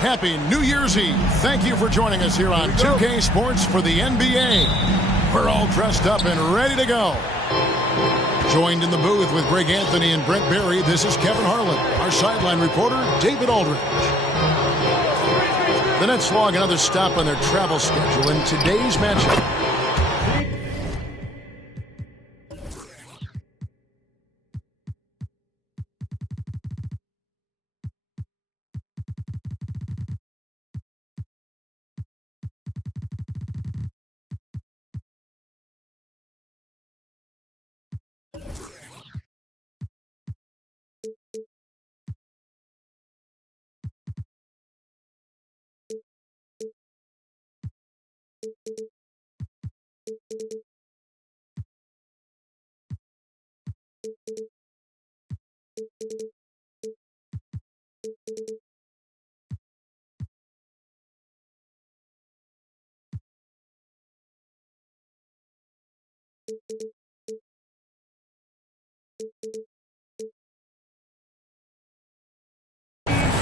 Happy New Year's Eve. Thank you for joining us here on 2K Sports for the NBA. We're all dressed up and ready to go. Joined in the booth with Greg Anthony and Brent Berry, this is Kevin Harlan. Our sideline reporter, David Aldridge. The Nets log another stop on their travel schedule in today's matchup.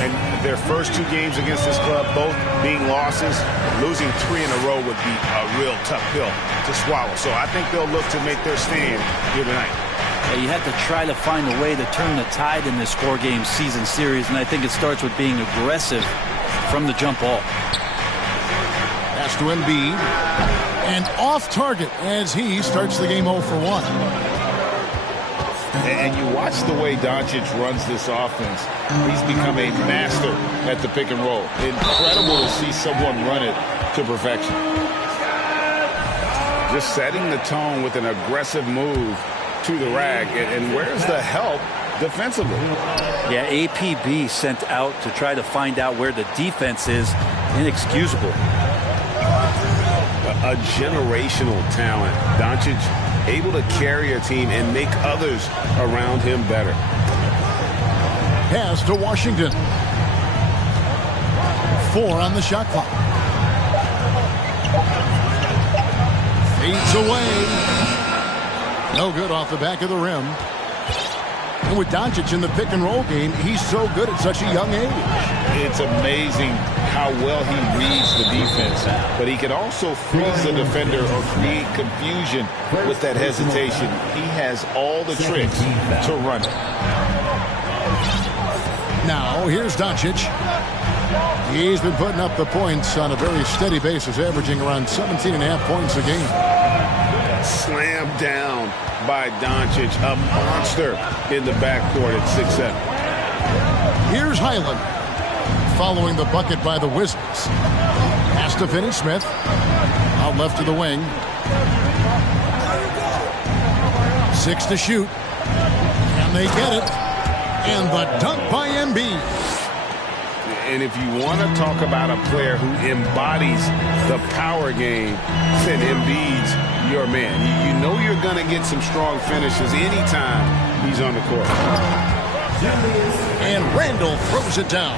And their first two games against this club, both being losses, losing 3 in a row would be a real tough pill to swallow. So I think they'll look to make their stand here tonight. Yeah, you have to try to find a way to turn the tide in this 4-game season series, and I think it starts with being aggressive from the jump ball. Pass to Embiid, and off target as he starts the game 0 for 1. And you watch the way Doncic runs this offense. He's become a master at the pick and roll. Incredible to see someone run it to perfection. Just setting the tone with an aggressive move to the rack. And where's the help defensively? Yeah, APB sent out to try to find out where the defense is. Inexcusable. A generational talent. Doncic able to carry a team and make others around him better. Pass to Washington. 4 on the shot clock. Fades away. No good off the back of the rim. And with Doncic in the pick and roll game, he's so good at such a young age. It's amazing how well he reads the defense, but he can also freeze the defender or create confusion with that hesitation. He has all the tricks to run it. Now, here's Doncic. He's been putting up the points on a very steady basis, averaging around 17.5 points a game. Slammed down by Doncic, a monster in the backcourt at 6'7". Here's Highland, following the bucket by the Wizards. Pass to Finney-Smith, out left to the wing. 6 to shoot, and they get it. And the dunk by Embiid. And if you want to talk about a player who embodies the power game, then Embiid's your man. You know you're going to get some strong finishes anytime he's on the court. And Randall throws it down.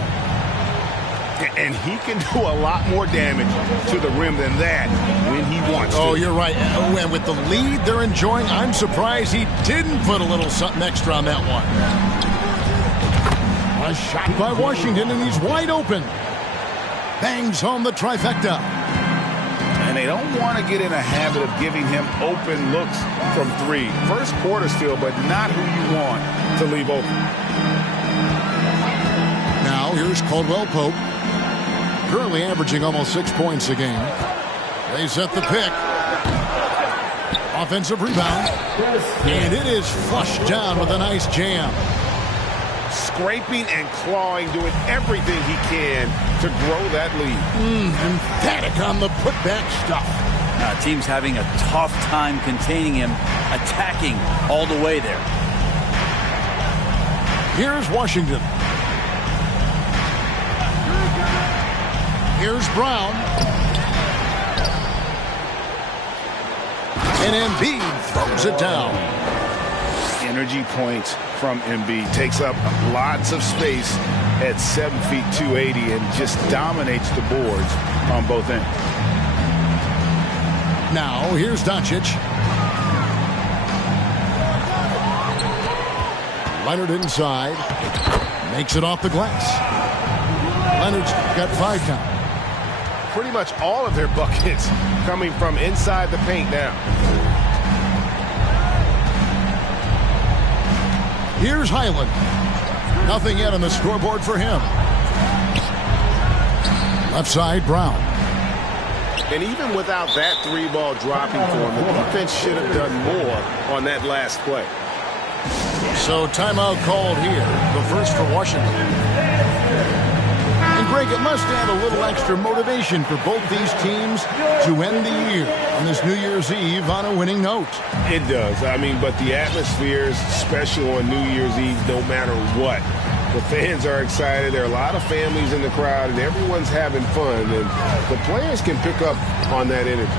And he can do a lot more damage to the rim than that when he wants to. Oh, you're right. Oh, and with the lead they're enjoying, I'm surprised he didn't put a little something extra on that one. A shot by Washington, and he's wide open. Bangs home the trifecta. And they don't want to get in a habit of giving him open looks from 3. First quarter still, but not who you want to leave open. Now here's Caldwell Pope. Currently averaging almost 6 points a game. They set the pick. Offensive rebound. And it is flushed down with a nice jam. Scraping and clawing, doing everything he can to grow that lead. Emphatic on the putback stuff. Team's having a tough time containing him, attacking all the way there. Here's Washington. Here's Brown. And Embiid throws it down. Energy points from Embiid. Takes up lots of space at 7 feet 280 and just dominates the boards on both ends. Now here's Doncic. Leonard inside. Makes it off the glass. Leonard's got 5 now. Pretty much all of their buckets coming from inside the paint now. Here's Highland. Nothing yet on the scoreboard for him. Left side, Brown. And even without that 3-ball dropping for him, the defense should have done more on that last play. So timeout called here. The first for Washington. And Greg, it must add a little extra motivation for both these teams to end the year on this New Year's Eve on a winning note. It does. I mean, but the atmosphere is special on New Year's Eve no matter what. The fans are excited. There are a lot of families in the crowd, and everyone's having fun. And the players can pick up on that energy.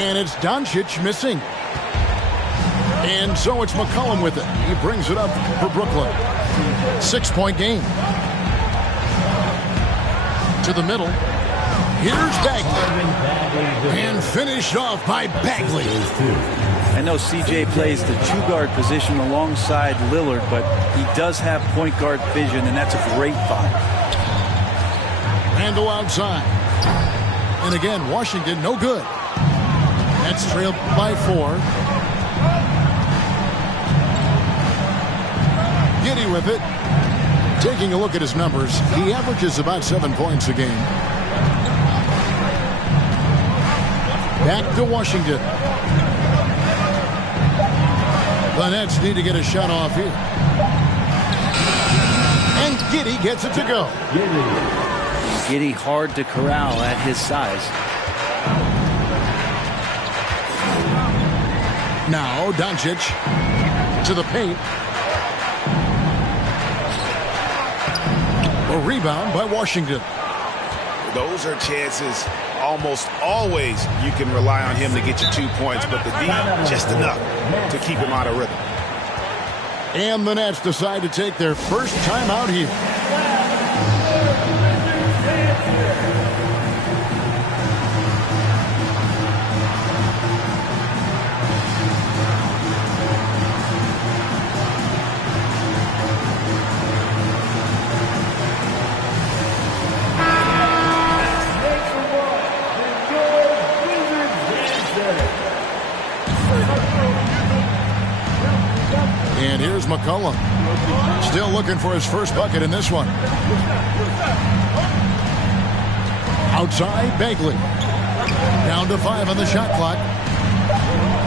And it's Doncic missing. And so it's McCollum with it. He brings it up for Brooklyn. 6-point game. To the middle. Here's Bagley. And finished off by Bagley. I know CJ plays the 2-guard position alongside Lillard, but he does have point guard vision, and that's a great find. Randall outside. And again, Washington no good. That's trailed by 4. Giddey with it. Taking a look at his numbers, he averages about 7 points a game. Back to Washington. The Nets need to get a shot off here. And Giddey gets it to go. Giddey hard to corral at his size. Now Doncic to the paint. A rebound by Washington. Those are chances almost always you can rely on him to get you 2 points, but the D just enough to keep him out of rhythm. And the Nets decide to take their first time out here. And here's McCollum. Still looking for his first bucket in this one. Outside, Bagley. Down to 5 on the shot clock.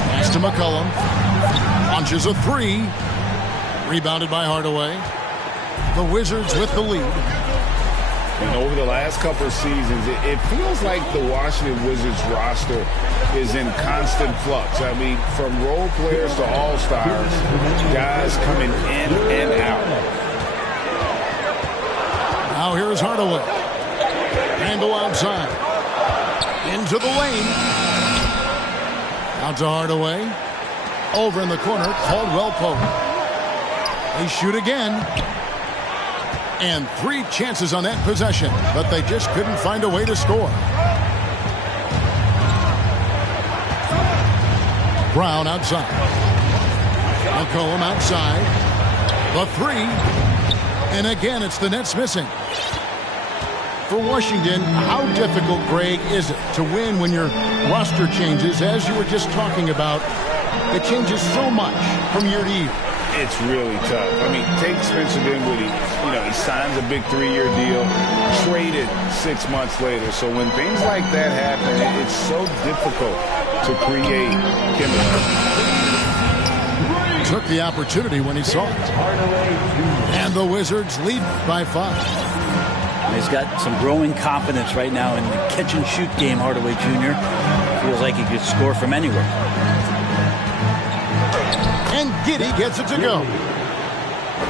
Pass to McCollum. Launches a 3. Rebounded by Hardaway. The Wizards with the lead. And over the last couple of seasons, it feels like the Washington Wizards roster is in constant flux. I mean, from role players to all-stars, guys coming in and out. Now here's Hardaway. Handle outside. Into the lane. Out to Hardaway. Over in the corner, Caldwell Pope. They shoot again. And 3 chances on that possession, but they just couldn't find a way to score. Brown outside. McCollum outside. The 3. And again, it's the Nets missing. For Washington, how difficult, Greg, is it to win when your roster changes, as you were just talking about? It changes so much from year to year. It's really tough. I mean, take Spencer Dinwiddie. You know, he signs a big 3-year deal, traded 6 months later. So when things like that happen, it's so difficult to create chemistry. Took the opportunity when he saw it. And the Wizards lead by 5. He's got some growing confidence right now in the catch-and-shoot game, Hardaway Jr. Feels like he could score from anywhere. And Giddey gets it to go.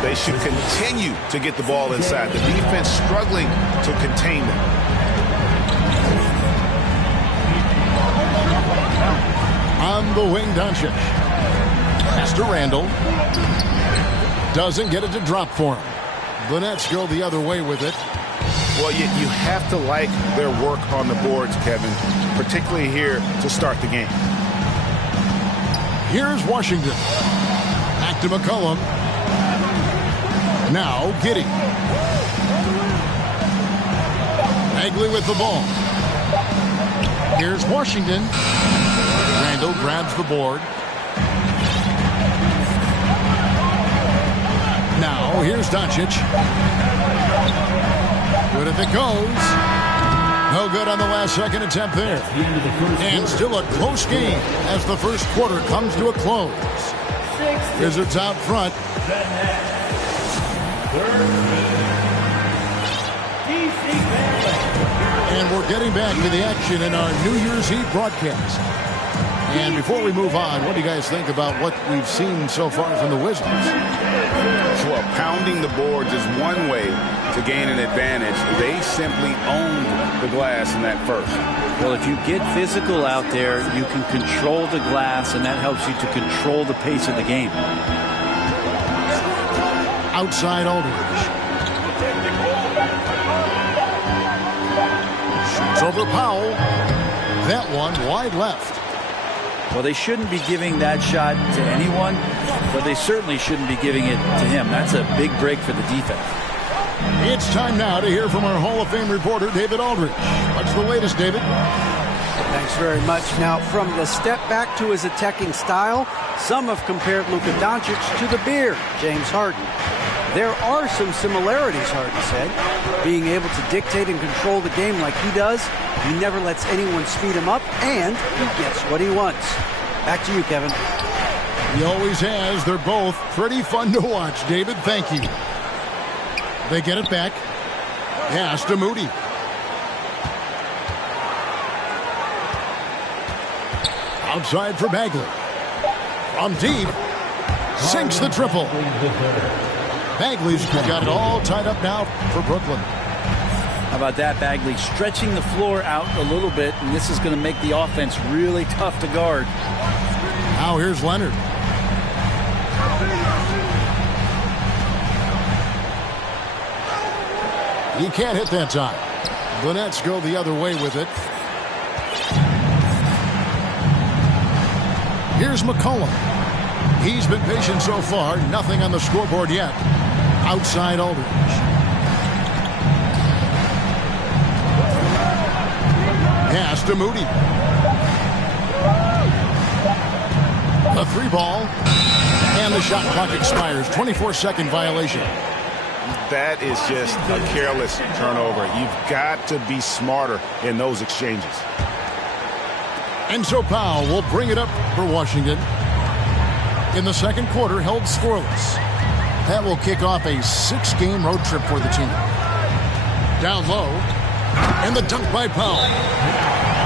They should continue to get the ball inside. The defense struggling to contain them. On the wing, Doncic. Pass to Randall. Doesn't get it to drop for him. The Nets go the other way with it. Well, you have to like their work on the boards, Kevin, particularly here to start the game. Here's Washington. Back to McCollum. Now Giddey. Bagley with the ball. Here's Washington. Randall grabs the board. Now here's Doncic. Good if it goes. No good on the last second attempt there. And still a close game as the first quarter comes to a close. Wizards out front. And we're getting back to the action in our New Year's Eve broadcast. And before we move on, what do you guys think about what we've seen so far from the Wizards? Well, pounding the boards is one way to gain an advantage. They simply owned the glass in that first. Well, if you get physical out there, you can control the glass, and that helps you to control the pace of the game. Outside Aldridge. Shoots over Powell. That one wide left. Well, they shouldn't be giving that shot to anyone, but they certainly shouldn't be giving it to him. That's a big break for the defense. It's time now to hear from our Hall of Fame reporter, David Aldridge. What's the latest, David? Thanks very much. Now, from the step back to his attacking style, some have compared Luka Doncic to the Beard, James Harden. There are some similarities, Harden said. Being able to dictate and control the game like he does, he never lets anyone speed him up, and he gets what he wants. Back to you, Kevin. He always has. They're both pretty fun to watch, David. Thank you. They get it back. Pass to Moody. Outside for Bagley. From deep. Sinks the triple. Bagley's got it all tied up now for Brooklyn. How about that, Bagley stretching the floor out a little bit, and this is going to make the offense really tough to guard. Now here's Leonard. He can't hit that time. The Nets go the other way with it. Here's McCollum. He's been patient so far. Nothing on the scoreboard yet. Outside Aldridge. Pass to Moody. The three ball. And the shot clock expires. 24-second violation. That is just a careless turnover. You've got to be smarter in those exchanges. And so Powell will bring it up for Washington. In the second quarter, held scoreless. That will kick off a 6-game road trip for the team. Down low. And the dunk by Powell.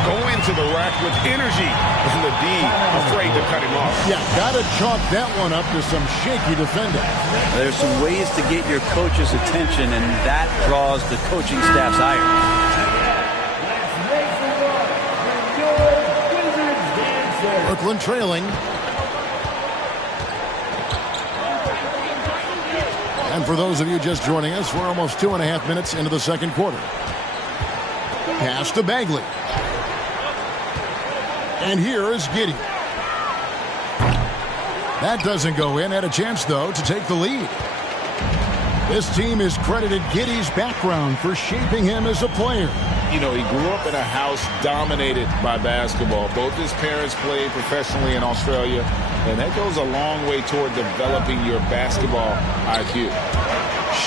Go into the rack with energy. And the D afraid to cut him off. Yeah, got to chalk that one up to some shaky defending. There's some ways to get your coach's attention, and that draws the coaching staff's ire. Brooklyn trailing. And for those of you just joining us, we're almost 2.5 minutes into the second quarter. Pass to Bagley. And here is Giddey. That doesn't go in. Had a chance, though, to take the lead. This team has credited Giddey's background for shaping him as a player. You know, he grew up in a house dominated by basketball. Both his parents played professionally in Australia, and that goes a long way toward developing your basketball IQ.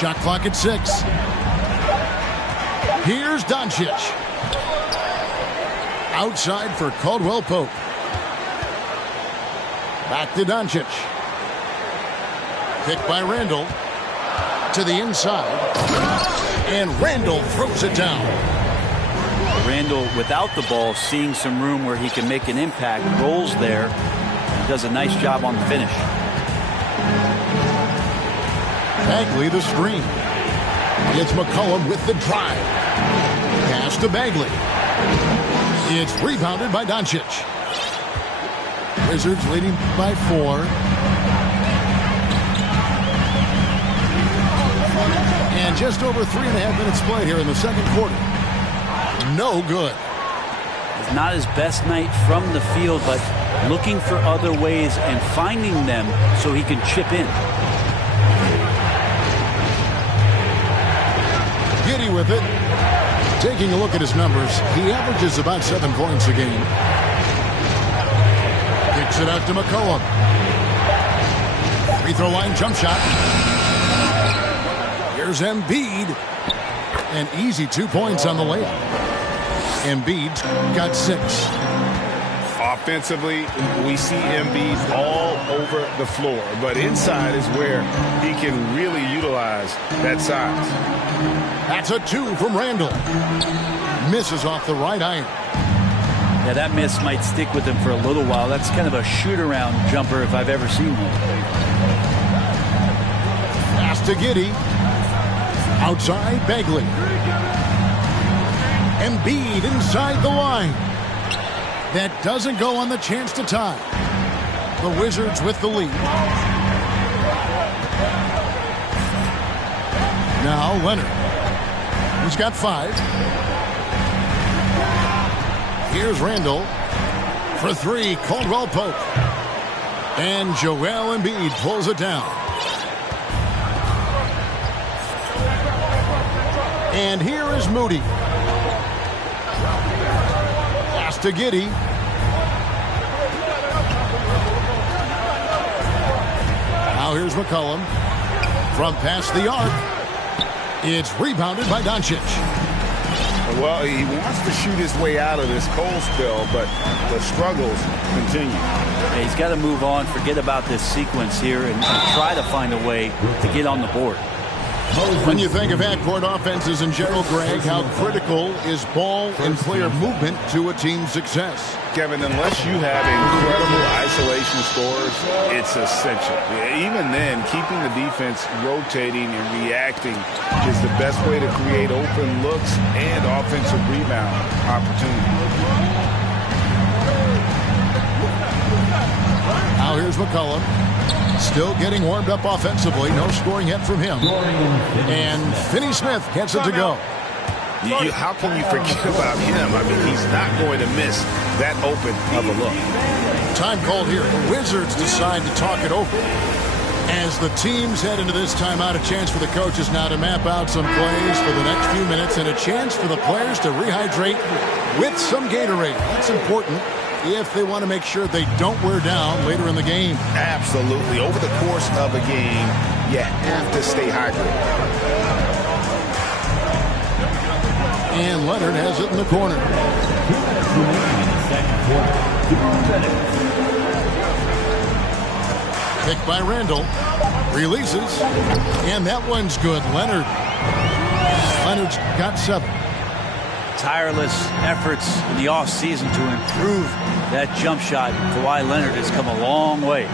Shot clock at 6. Here's Doncic. Outside for Caldwell Pope. Back to Doncic. Picked by Randall. To the inside. And Randall throws it down. Randall, without the ball, seeing some room where he can make an impact, rolls there, and does a nice job on the finish. Bagley the screen. It's McCollum with the drive. Pass to Bagley. It's rebounded by Doncic. Wizards leading by 4. And just over 3.5 minutes played here in the second quarter. No good. It's not his best night from the field, but looking for other ways and finding them so he can chip in. Giddey with it. Taking a look at his numbers, he averages about 7 points a game. Kicks it out to McCollum. Free throw line jump shot. Here's Embiid. An easy 2 points on the layup. Embiid's got 6. Offensively, we see Embiid all over the floor, but inside is where he can really utilize that size. That's a 2 from Randall. Misses off the right iron. Yeah, that miss might stick with him for a little while. That's kind of a shoot-around jumper if I've ever seen one. Pass to Giddey. Outside, Bagley. Embiid inside the line. That doesn't go on the chance to tie. The Wizards with the lead. Now Leonard. He's got 5. Here's Randall. For 3, Caldwell Pope. And Joel Embiid pulls it down. And here is Moody. Pass to Giddey. Now here's McCollum. From past the arc. It's rebounded by Doncic. Well, he wants to shoot his way out of this cold spell, but the struggles continue. Yeah, he's got to move on, forget about this sequence here, and try to find a way to get on the board. When you think of half-court offenses in general, Greg, how critical is ball and player movement to a team's success? Kevin, unless you have incredible isolation scores, it's essential. Even then, keeping the defense rotating and reacting is the best way to create open looks and offensive rebound opportunities. Now here's McCollum. Still getting warmed up offensively. No scoring yet from him. And Finney Smith gets it to go. How can you forget about him? I mean, he's not going to miss that open of a look. Time called here. The Wizards decide to talk it over. As the teams head into this timeout, a chance for the coaches now to map out some plays for the next few minutes and a chance for the players to rehydrate with some Gatorade. That's important if they want to make sure they don't wear down later in the game. Absolutely. Over the course of a game, you have to stay hydrated. And Leonard has it in the corner. Picked by Randall. Releases. And that one's good. Leonard's got 7. Tireless efforts in the offseason to improve that jump shot. Kawhi Leonard has come a long way.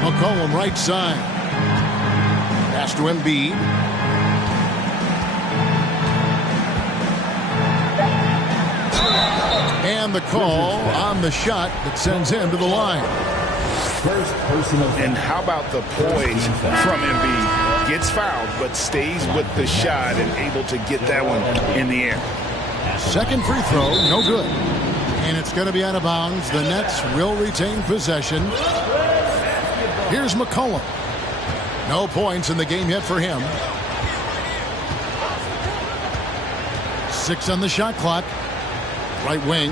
McCollum right side. Pass to Embiid. And the call on the shot that sends him to the line. And how about the poise from Embiid? Gets fouled, but stays with the shot and able to get that one in the air. Second free throw, no good. And it's going to be out of bounds. The Nets will retain possession. Here's McCollum. No points in the game yet for him. 6 on the shot clock. Right wing.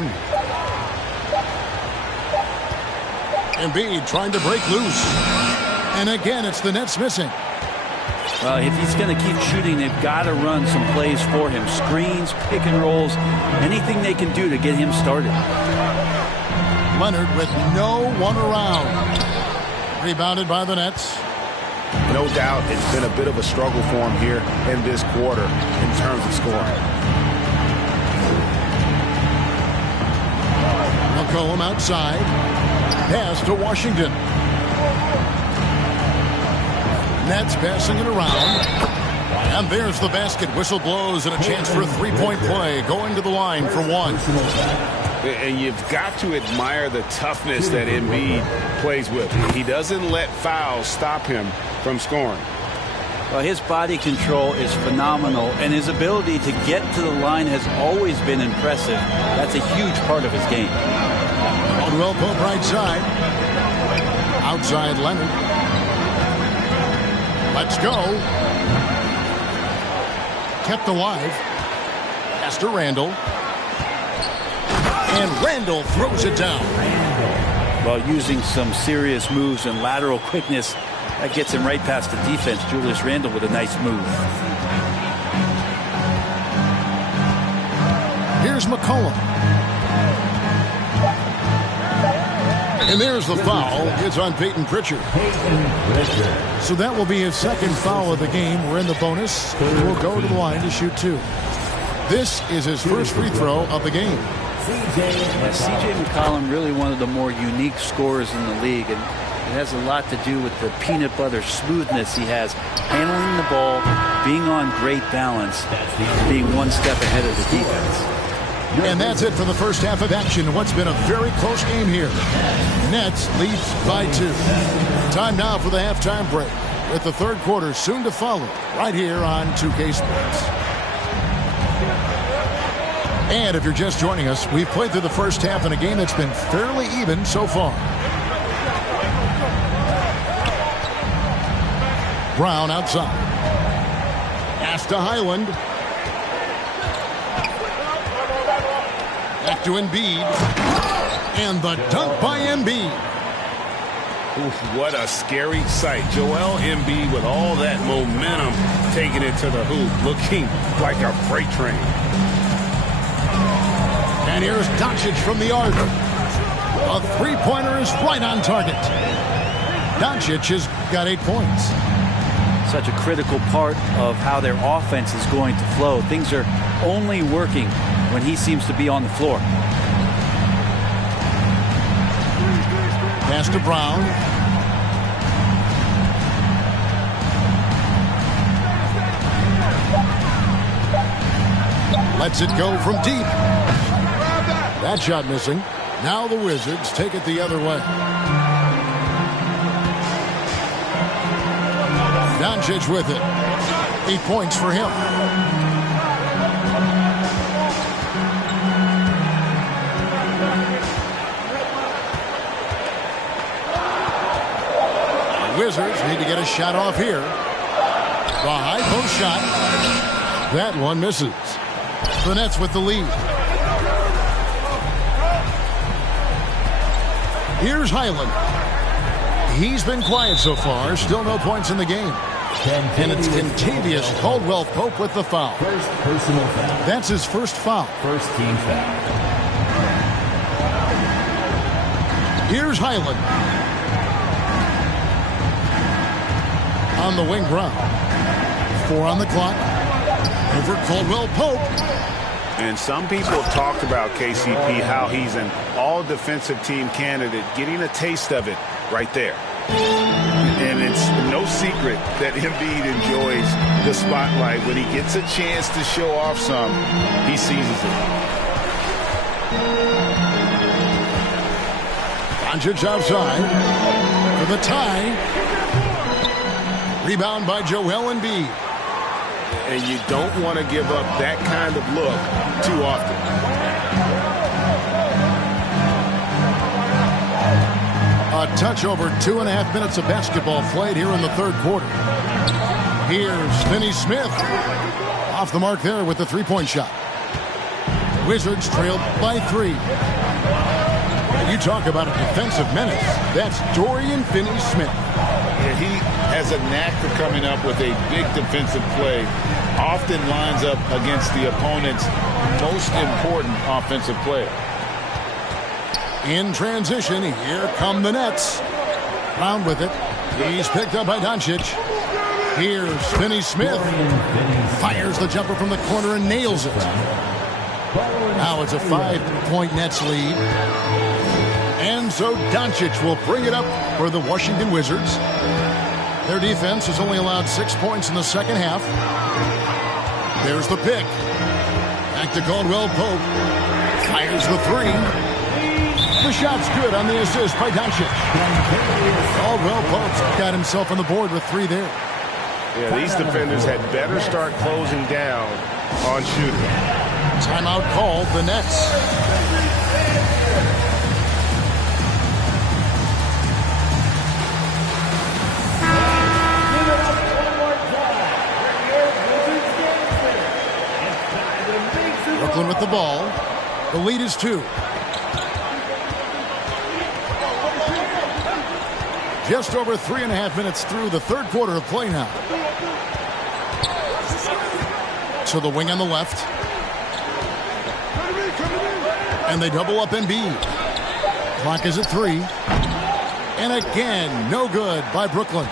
Embiid trying to break loose. And again, it's the Nets missing. Well, if he's going to keep shooting, they've got to run some plays for him. Screens, pick and rolls, anything they can do to get him started. Leonard with no one around. Rebounded by the Nets. No doubt it's been a bit of a struggle for him here in this quarter in terms of scoring. McCollum outside. Pass to Washington. Nets passing it around. And there's the basket. Whistle blows and a chance for a three-point play. Going to the line for 1. And you've got to admire the toughness that Embiid plays with. He doesn't let fouls stop him from scoring. Well, his body control is phenomenal, and his ability to get to the line has always been impressive. That's a huge part of his game. Caldwell Pope right side. Outside Leonard. Let's go. kept alive. Pass to Randall. And Randall throws it down. Well, using some serious moves and lateral quickness, that gets him right past the defense. Julius Randle with a nice move. Here's McCollum. And there's the foul. It's on Peyton Pritchard. So that will be his second foul of the game. We're in the bonus. We'll go to the line to shoot 2. This is his first free throw of the game. Yeah, C.J. McCollum, really one of the more unique scorers in the league, and it has a lot to do with the peanut butter smoothness he has, handling the ball, being on great balance, being one step ahead of the defense. And that's it for the first half of action. What's been a very close game here. Nets leads by 2. Time now for the halftime break, with the third quarter soon to follow, right here on 2K Sports. And if you're just joining us, we've played through the first half in a game that's been fairly even so far. Brown outside. Pass to Highland. Back to Embiid. And the dunk by Embiid. Oof, what a scary sight. Joel Embiid with all that momentum taking it to the hoop, looking like a freight train. And here's Doncic from the arc. A three-pointer is right on target. Doncic has got 8 points. Such a critical part of how their offense is going to flow. Things are only working when he seems to be on the floor. Pass to Brown. Lets it go from deep. That shot missing. Now the Wizards take it the other way. Doncic with it. 8 points for him. The Wizards need to get a shot off here. The high post shot. That one misses. The Nets with the lead. Here's Highland. He's been quiet so far. Still no points in the game. And it's Kentavious Caldwell-Pope with the foul. First personal foul. That's his first foul. First team foul. Here's Highland. On the wing Brown. 4 on the clock. Over Caldwell-Pope. And some people have talked about KCP, how he's an all-defensive team candidate, getting a taste of it right there. And it's no secret that Embiid enjoys the spotlight. When he gets a chance to show off some, he seizes it. Doncic outside for the tie. Rebound by Joel Embiid. And you don't want to give up that kind of look too often. A touch over 2.5 minutes of basketball played here in the third quarter. Here's Finney-Smith. Off the mark there with the three-point shot. Wizards trailed by 3. You talk about a defensive menace. That's Dorian Finney-Smith. Yeah, he has a knack for coming up with a big defensive play. Often lines up against the opponent's most important offensive player. In transition, here come the Nets. Brown with it. He's picked up by Doncic. Here's Finney-Smith. Fires the jumper from the corner and nails it. Now it's a 5-point Nets lead. And so Doncic will bring it up for the Washington Wizards. Their defense has only allowed 6 points in the second half. There's the pick. Back to Caldwell-Pope. Fires the 3. The shot's good on the assist by Doncic. Caldwell-Pope's got himself on the board with 3 there. Yeah, these defenders had better start closing down on shooting. Timeout called, the Nets. Brooklyn with the ball. The lead is 2. Just over 3.5 minutes through the third quarter of play now. So the wing on the left. And they double up Embiid. Clock is at 3. And again, no good by Brooklyn.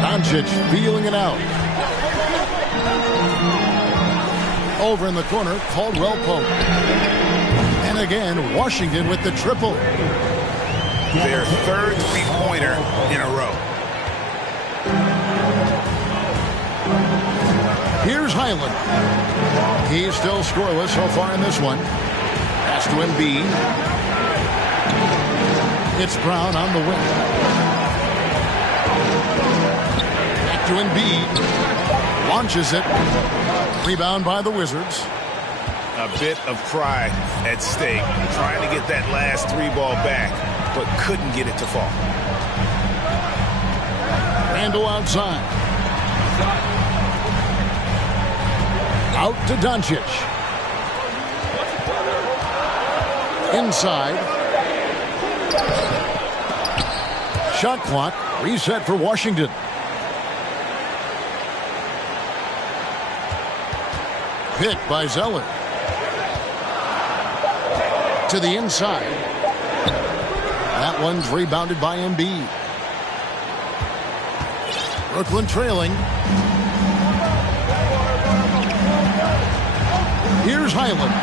Doncic feeling it out. Over in the corner, Caldwell Pope. And again, Washington with the triple. Their third three-pointer in a row. Here's Highland. He's still scoreless so far in this one. Pass to Embiid. It's Brown on the wing. Back to Embiid. Launches it. Rebound by the Wizards. A bit of pride at stake. Trying to get that last 3-ball back, but couldn't get it to fall. Randle outside. Out to Doncic. Inside. Shot clock reset for Washington. Pick by Zeller. To the inside. That one's rebounded by Embiid. Brooklyn trailing. Here's Highland.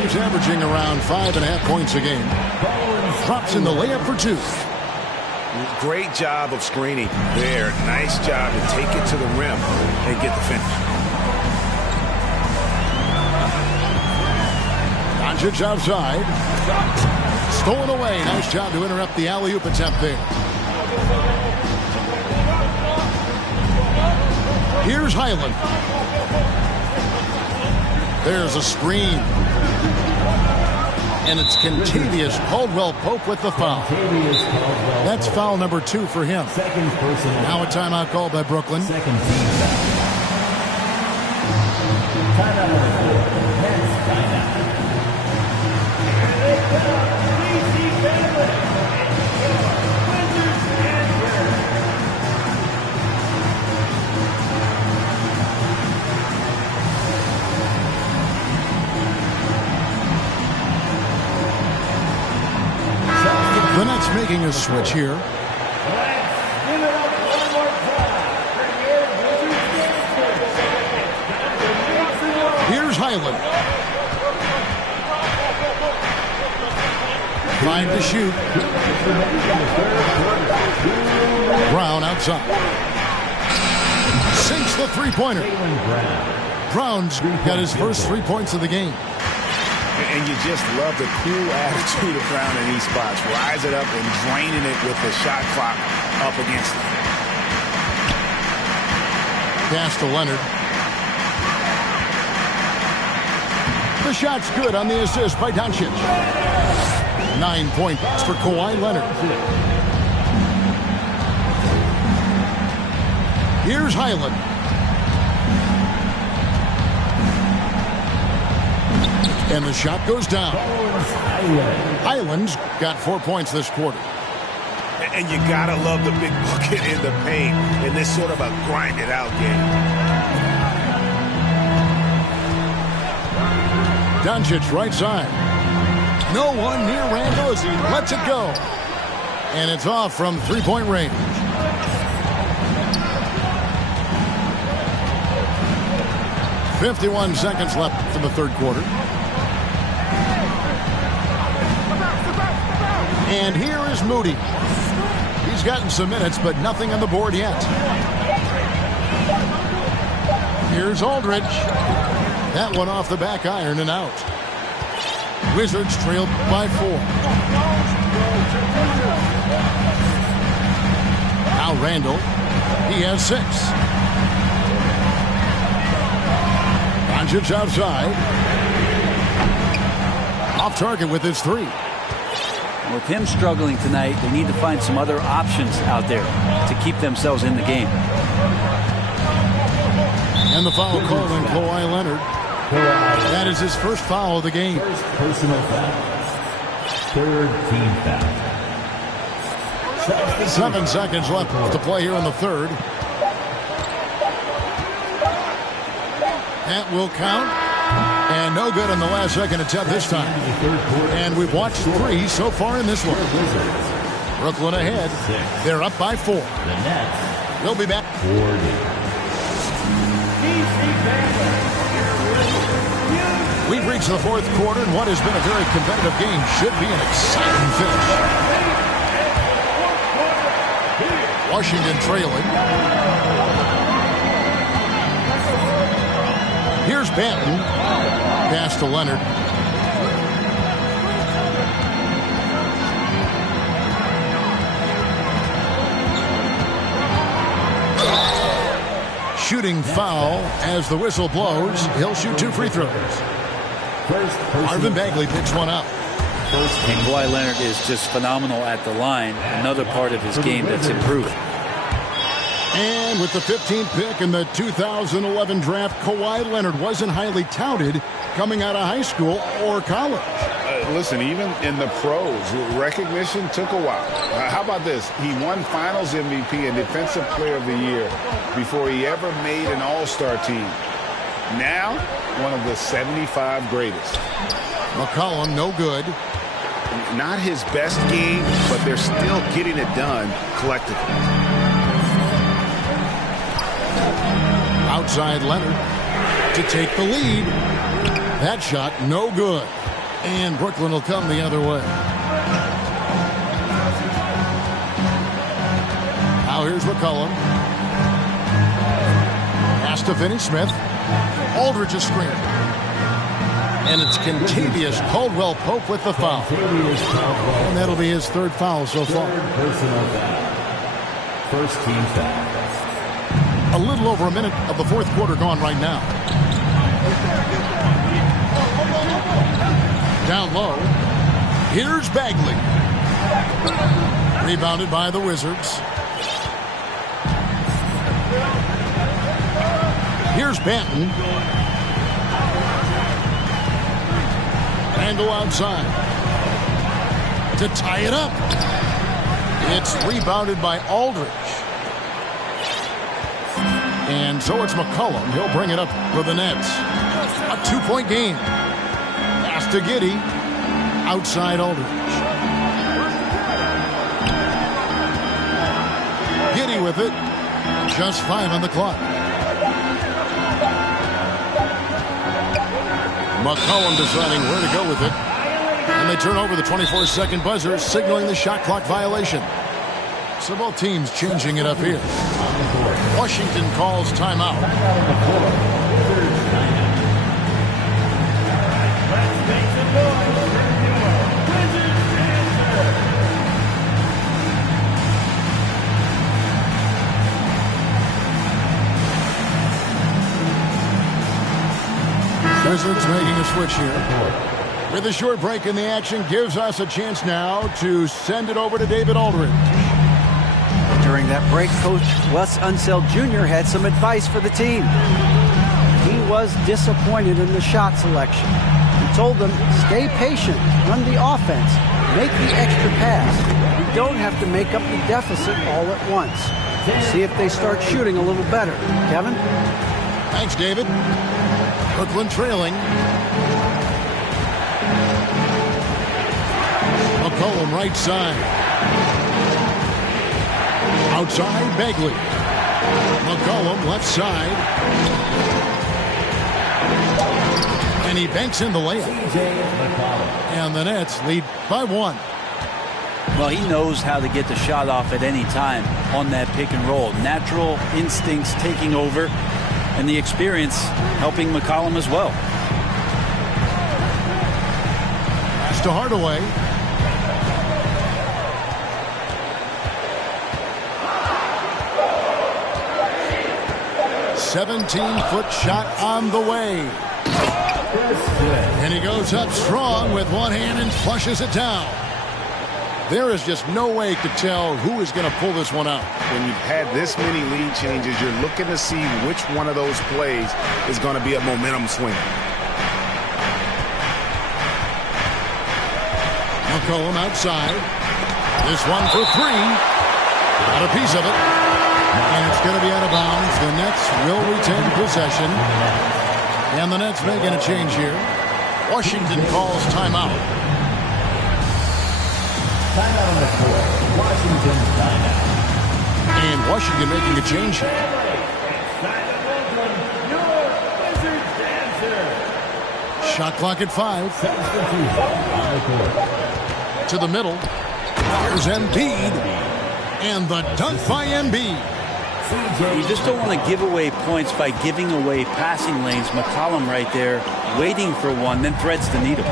He's averaging around 5.5 points a game. Drops in the layup for 2. Great job of screening there. Nice job to take it to the rim and get the finish. Doncic outside. Stolen away. Nice job to interrupt the alley-oop attempt there. Here's Highland. There's a screen. And it's Kentavious Caldwell Pope with the foul. That's foul number 2 for him. Now a timeout called by Brooklyn. Second team foul. Timeout number 4. Men's timeout. The Nets making a switch here. Here's Highland. 5 to shoot. Brown outside. Sinks the three-pointer. Brown's got his first 3 points of the game. And you just love the cool attitude of Brown in these spots. Rise it up and draining it with the shot clock up against him. Pass to Leonard. The shot's good on the assist by Doncic. 9 points for Kawhi Leonard. Here's Highland. And the shot goes down. Highland's got 4 points this quarter. And you gotta love the big bucket in the paint in this sort of a grinded out game. Doncic right side. No one near Randle as he lets it go. And it's off from three-point range. .51 seconds left for the third quarter. And here is Moody. He's gotten some minutes, but nothing on the board yet. Here's Aldridge. That one off the back iron and out. Wizards trailed by 4. Now Randle. He has 6. Doncic outside. Off target with his 3. With him struggling tonight, they need to find some other options out there to keep themselves in the game. And the foul called on Kawhi Leonard. That is his first foul of the game. First personal foul. Third team foul. 7 seconds left to play here in the third. That will count. And no good on the last second attempt this time. And we've watched 3 so far in this one. Brooklyn ahead. They're up by 4. The Nets. We'll be back. We've reached the fourth quarter, and what has been a very competitive game should be an exciting finish. Washington trailing. Here's Banton. Pass to Leonard. Shooting foul as the whistle blows. He'll shoot 2 free throws. Marvin Bagley picks one up. And Kawhi Leonard is just phenomenal at the line. Another part of his game that's improved. And with the 15th pick in the 2011 draft, Kawhi Leonard wasn't highly touted coming out of high school or college. Listen, even in the pros, recognition took a while. How about this? He won Finals MVP and Defensive Player of the Year before he ever made an All-Star team. Now, one of the 75 greatest. McCollum, no good. Not his best game, but they're still getting it done collectively. Outside Leonard to take the lead. That shot, no good. And Brooklyn will come the other way. Now here's McCollum. Pass to Finney-Smith. Aldridge is screened. And it's Kentavious Caldwell-Pope with the foul. And that'll be his 3rd foul so far. First team foul. A little over a minute of the fourth quarter gone right now. Down low. Here's Bagley. Rebounded by the Wizards. Here's Banton. Randle outside. To tie it up. It's rebounded by Aldridge. And so it's McCollum. He'll bring it up for the Nets. A 2-point game. Pass to Giddey. Outside Aldridge. Giddey with it. Just 5 on the clock. McCollum deciding where to go with it. And they turn over the 24-second buzzer, signaling the shot clock violation. So both teams changing it up here. Washington calls timeout. Wizards making a switch here. With a short break in the action, gives us a chance now to send it over to David Aldridge. During that break, Coach Wes Unseld Jr. had some advice for the team. He was disappointed in the shot selection. He told them, stay patient, run the offense, make the extra pass. We don't have to make up the deficit all at once. See if they start shooting a little better. Kevin? Thanks, David. Brooklyn trailing. McCollum right side. Outside, Bagley. McCollum left side. And he banks in the layup. And the Nets lead by 1. Well, he knows how to get the shot off at any time on that pick and roll. Natural instincts taking over, and the experience helping McCollum as well. Pass to Hardaway. "17-foot shot on the way. And he goes up strong with one hand and flushes it down. There is just no way to tell who is going to pull this one out. When you've had this many lead changes, you're looking to see which one of those plays is going to be a momentum swinger. McCollum outside. This one for 3. Got a piece of it. And it's going to be out of bounds. The Nets will retain possession. And the Nets making a change here. Washington calls timeout. Timeout on the court. Washington timeout. And Washington making a change here. Shot clock at 5. To the middle. Here's Embiid. And the dunk by Embiid. You just don't want to give away points by giving away passing lanes. McCollum right there waiting for one, then threads the needle.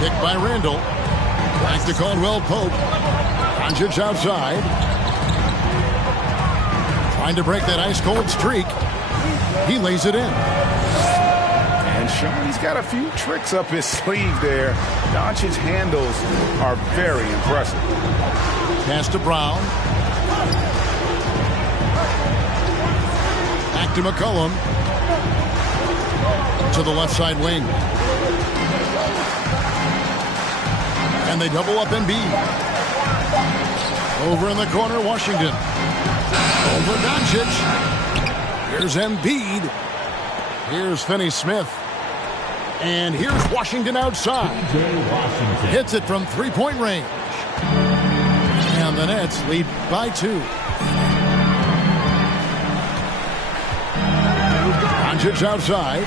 Picked by Randall. Back to Caldwell Pope. Doncic outside. Trying to break that ice-cold streak. He lays it in. And Sean, he's got a few tricks up his sleeve there. Doncic's handles are very impressive. Pass to Brown. Back to McCollum. To the left side wing. And they double up Embiid. Over in the corner, Washington. Over Doncic. Here's Embiid. Here's Finney-Smith. And here's Washington outside. Hits it from three-point range. And the Nets lead by 2. Doncic outside.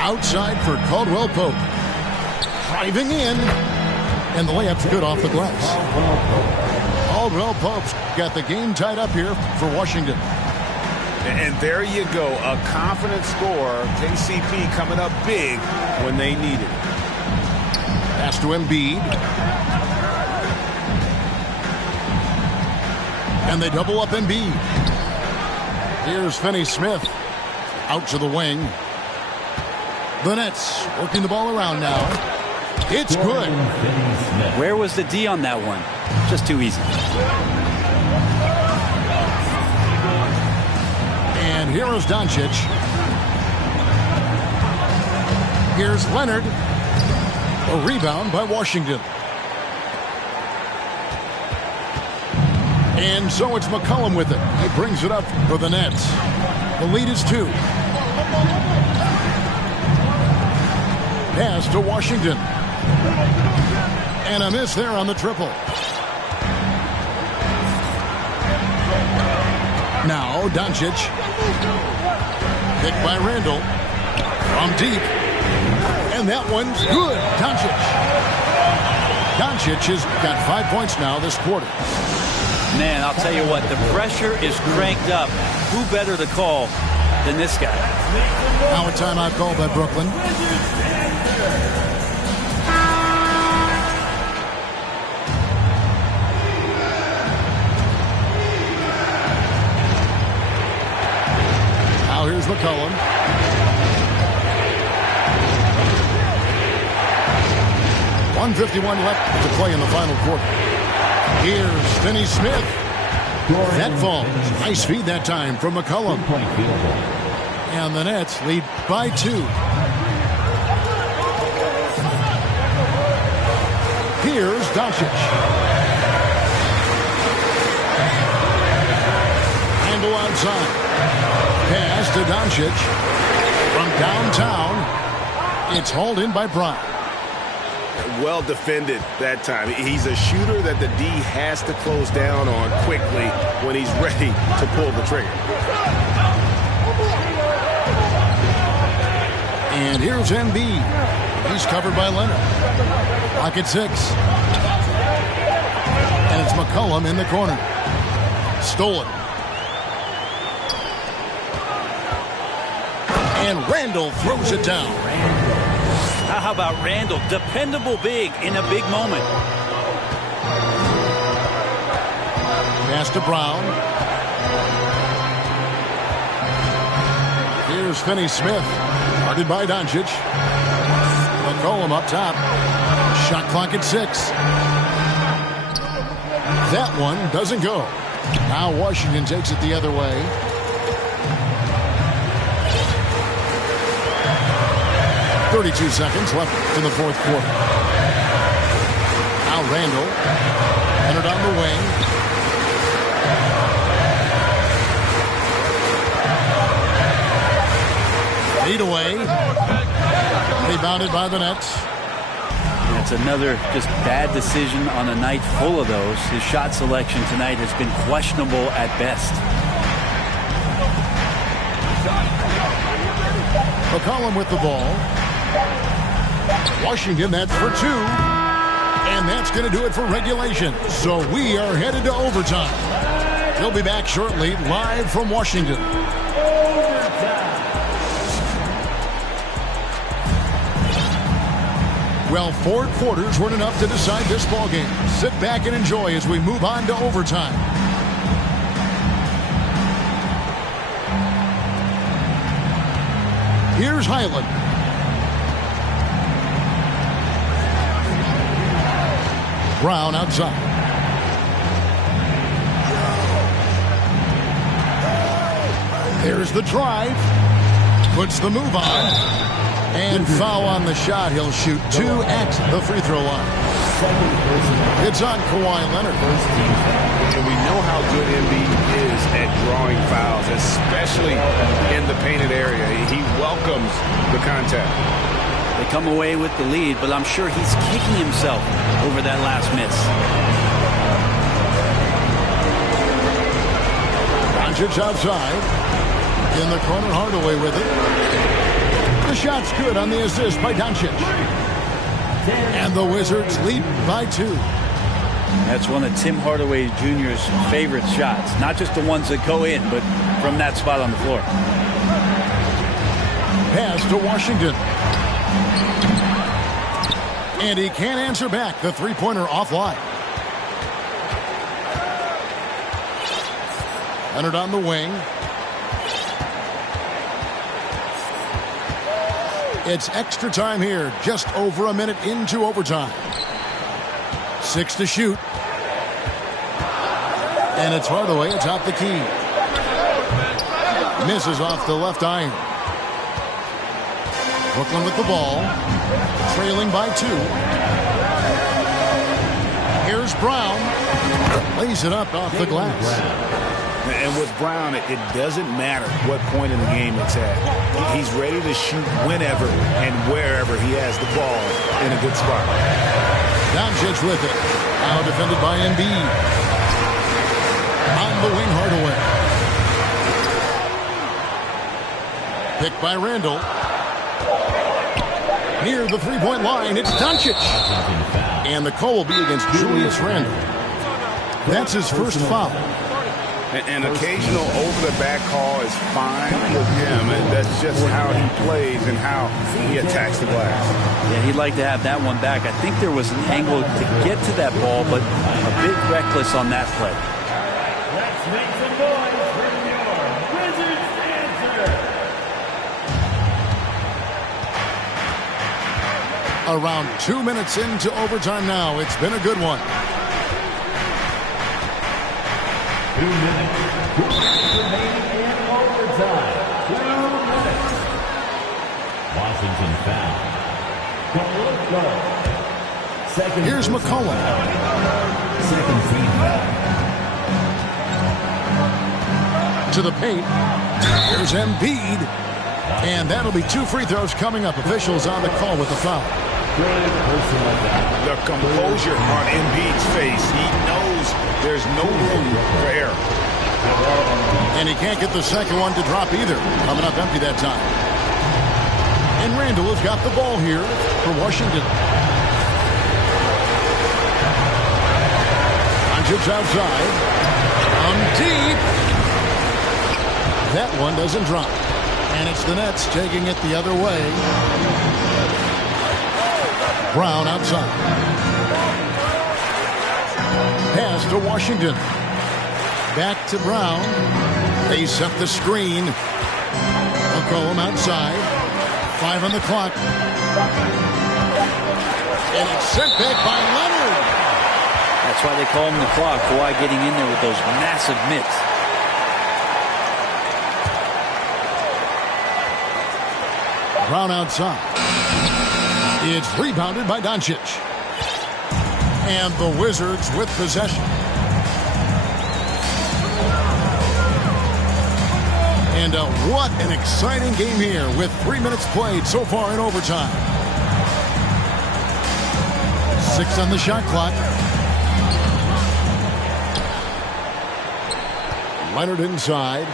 Outside for Caldwell Pope. Driving in. And the layup's good off the glass. Caldwell Pope's got the game tied up here for Washington. And there you go, a confident scorer. KCP coming up big when they need it. Pass to Embiid. And they double up Embiid. Here's Finney-Smith. Out to the wing. The Nets working the ball around now. It's good. Where was the D on that one? Just too easy. And here is Doncic. Here's Leonard. A rebound by Washington. And so it's McCollum with it. He brings it up for the Nets. The lead is 2. Pass to Washington. And a miss there on the triple. Now Doncic. Picked by Randall. From deep. And that one's good. Doncic has got 5 points now this quarter. Man, I'll tell you what, the pressure is cranked up. Who better to call than this guy? Now a timeout call by Brooklyn. Now here's McCollum. .151 left to play in the final quarter. Here's Finney-Smith. That falls. Nice feed that time from McCollum. And the Nets lead by 2. Here's Doncic. Handle outside. Pass to Doncic. From downtown. It's hauled in by Brown. Well defended that time. He's a shooter that the D has to close down on quickly when he's ready to pull the trigger. And here's Embiid. He's covered by Leonard. Clock at 6. And it's McCollum in the corner. Stolen. And Randall throws it down. How about Randall? Dependable big in a big moment. Pass to Brown. Here's Finney-Smith. Guarded by Doncic. McCollum up top. Shot clock at 6. That one doesn't go. Now Washington takes it the other way. .32 seconds left in the fourth quarter. Now Randall entered on the wing. Lead away. Rebounded by the Nets. That's another just bad decision on a night full of those. His shot selection tonight has been questionable at best. McCollum with the ball. Washington, that's for 2. And that's going to do it for regulation. So we are headed to overtime. They'll be back shortly, live from Washington. Well, 4 quarters weren't enough to decide this ballgame. Sit back and enjoy as we move on to overtime. Here's Highland. Brown outside. There's the drive. Puts the move on. And foul on the shot. He'll shoot 2 at the free throw line. It's on Kawhi Leonard. And we know how good Embiid is at drawing fouls, especially in the painted area. He welcomes the contact. They come away with the lead, but I'm sure he's kicking himself over that last miss. Doncic outside. In the corner, Hardaway with it. The shot's good on the assist by Doncic. And the Wizards lead by 2. That's one of Tim Hardaway Jr.'s favorite shots. Not just the ones that go in, but from that spot on the floor. Pass to Washington. And he can't answer back. The three-pointer offline. Leonard on the wing. It's extra time here, just over a minute into overtime. 6 to shoot. And it's Hardaway atop the key. Misses off the left iron. Brooklyn with the ball. Trailing by 2. Here's Brown. Lays it up off the glass. And with Brown, it doesn't matter what point in the game it's at. He's ready to shoot whenever and wherever he has the ball in a good spot. Doncic with it. Now defended by Embiid. On the wing, Hardaway. Picked by Randall. Near the three-point line, it's Doncic. And the call will be against Julius Randle. That's his first foul. An occasional over-the-back call is fine with him, and that's just how he plays and how he attacks the glass. Yeah, he'd like to have that one back. I think there was an angle to get to that ball, but a bit reckless on that play. Let's make some noise for your Wizards answer. Around 2 minutes into overtime now. It's been a good one. 2 minutes. Remaining in overtime. 2 minutes. Washington foul. Second. Here's McCollum. Second team foul. To the paint. Here's Embiid. And that'll be 2 free throws coming up. Officials on the call with the foul. The composure on Embiid's face. He knows there's no room for error. And he can't get the second one to drop either. Coming up empty that time. And Randall has got the ball here for Washington. Doncic outside. Deep. That one doesn't drop. And it's the Nets taking it the other way. Brown outside. Pass to Washington. Back to Brown. They set the screen. McCollum outside. 5 on the clock. And it's sent back by Leonard. That's why they call him the clock. Kawhi getting in there with those massive mitts. Brown outside. It's rebounded by Doncic. And the Wizards with possession. And what an exciting game here with 3 minutes played so far in overtime. 6 on the shot clock. Leonard inside.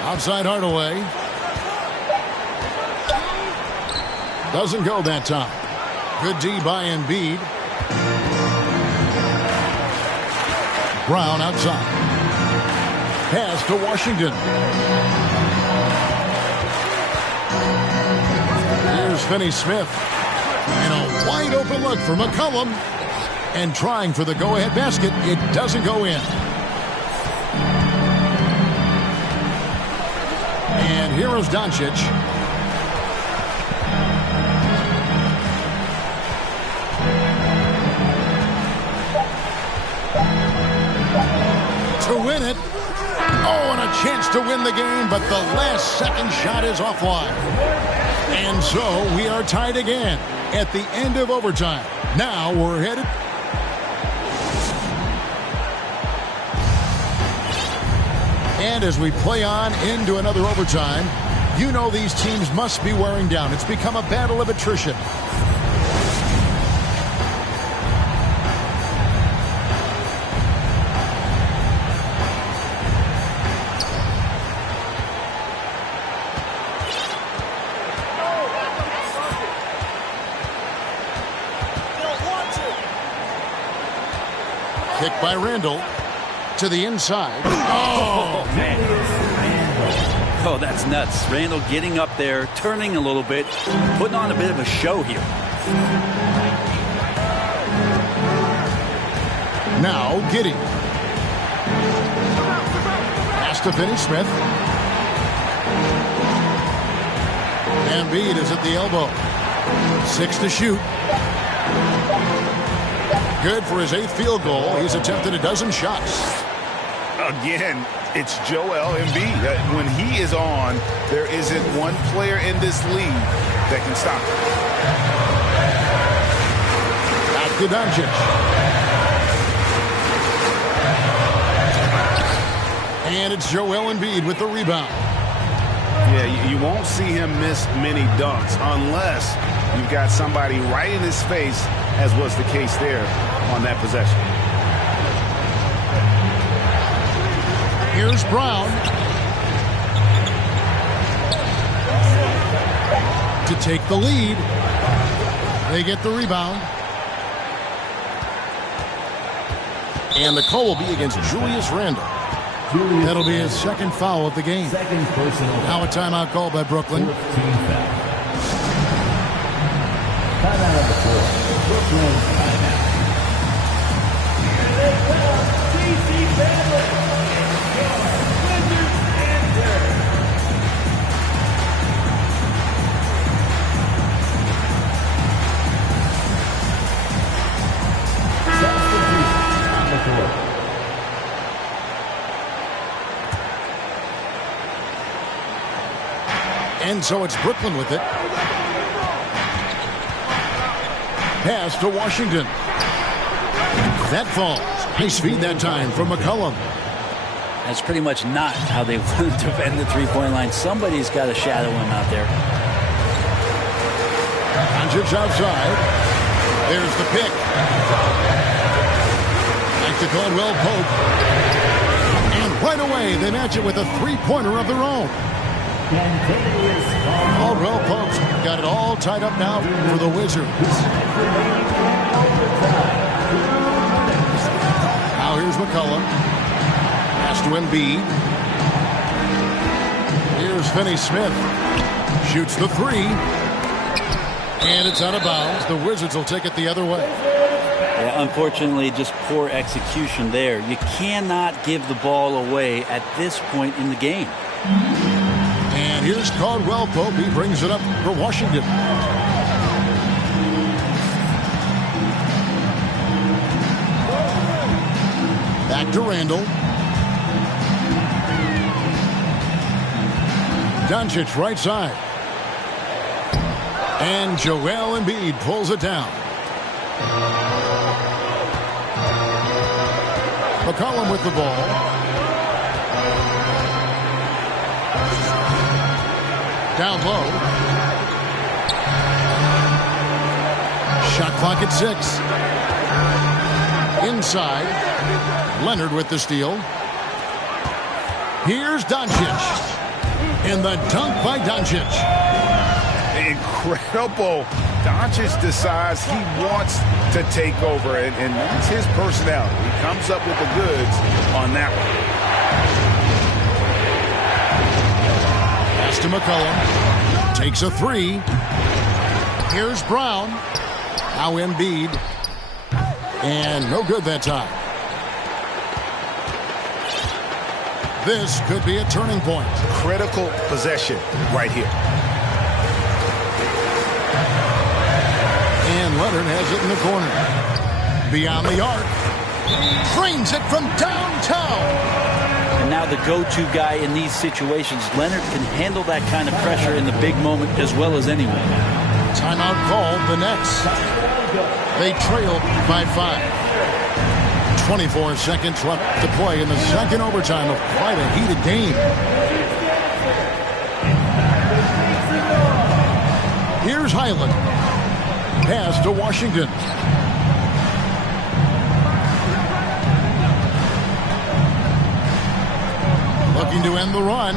Outside Hardaway. Doesn't go that time. Good D by Embiid. Brown outside. Pass to Washington. Here's Finney-Smith. And a wide open look for McCollum. And trying for the go-ahead basket. It doesn't go in. And here is Doncic. To win it. Oh, and a chance to win the game, but the last second shot is offline. And so we are tied again at the end of overtime. Now we're headed. And as we play on into another overtime, you know these teams must be wearing down. It's become a battle of attrition. Kick by Randall to the inside. Oh, man. Oh, that's nuts. Randall getting up there, turning a little bit, putting on a bit of a show here. Now Giddey. Pass to Finney-Smith. Embiid is at the elbow. 6 to shoot. Good for his 8th field goal. He's attempted a dozen shots. Again, it's Joel Embiid. When he is on, there isn't one player in this league that can stop him. Back to Doncic. And it's Joel Embiid with the rebound. Yeah, you won't see him miss many dunks unless you've got somebody right in his face, as was the case there on that possession. Here's Brown. To take the lead. They get the rebound. And the call will be against Julius Randle. That'll be his second foul of the game. Now a timeout call by Brooklyn. Timeout on the floor. Brooklyn timeout. Here they come. DC family. Wizards enter. Substitute on the court. And so it's Brooklyn with it. Pass to Washington. That falls. Nice feed that time from McCollum. That's pretty much not how they want to defend the three-point line. Somebody's got to shadow him out there. Doncic outside. There's the pick. Back to Caldwell Pope. And right away they match it with a three-pointer of their own. Caldwell Pope's got it all tied up now for the Wizards. Now here's McCollum. Pass to Embiid. Here's Finney-Smith. Shoots the three. And it's out of bounds. The Wizards will take it the other way. Yeah, unfortunately, just poor execution there. You cannot give the ball away at this point in the game. And here's Caldwell Pope. He brings it up for Washington. Back to Randall. Doncic right side. And Joel Embiid pulls it down. McCollum with the ball. Down low. Shot clock at 6. Inside. Leonard with the steal. Here's Doncic. And the dunk by Doncic. Incredible. Doncic decides he wants to take over, and that's his personality. He comes up with the goods on that one. Pass to McCollum. Takes a 3. Here's Brown. Now Embiid. And no good that time. This could be a turning point. Critical possession right here. And Leonard has it in the corner. Beyond the arc. Drains it from downtown. And now the go-to guy in these situations. Leonard can handle that kind of pressure in the big moment as well as anyone. Timeout called the Nets. They trail by 5. 24 seconds left to play in the second overtime of quite a heated game. Here's Highland. Pass to Washington. Looking to end the run.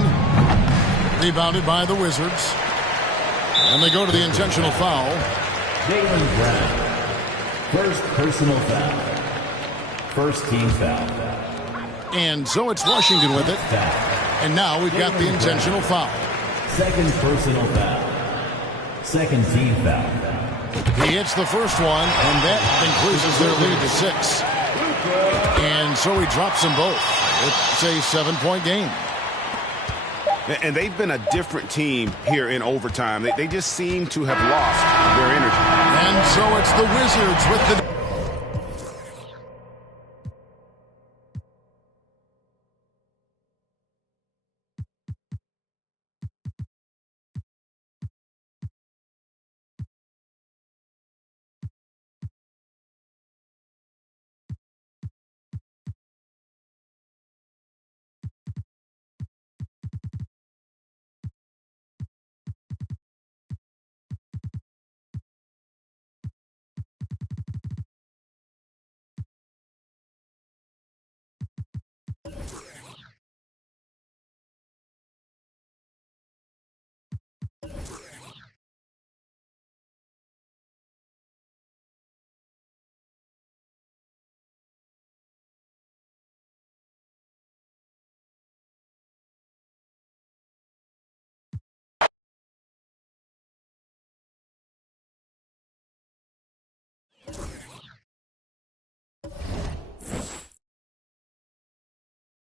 Rebounded by the Wizards. And they go to the intentional foul. Jaylen Brown. First personal foul. First team foul. And so it's Washington with it. And now we've got the intentional foul. Second personal foul. Second team foul. He hits the first one, and that increases their lead to 6. And so he drops them both. It's a 7-point game. And they've been a different team here in overtime. They just seem to have lost their energy. And so it's the Wizards with the...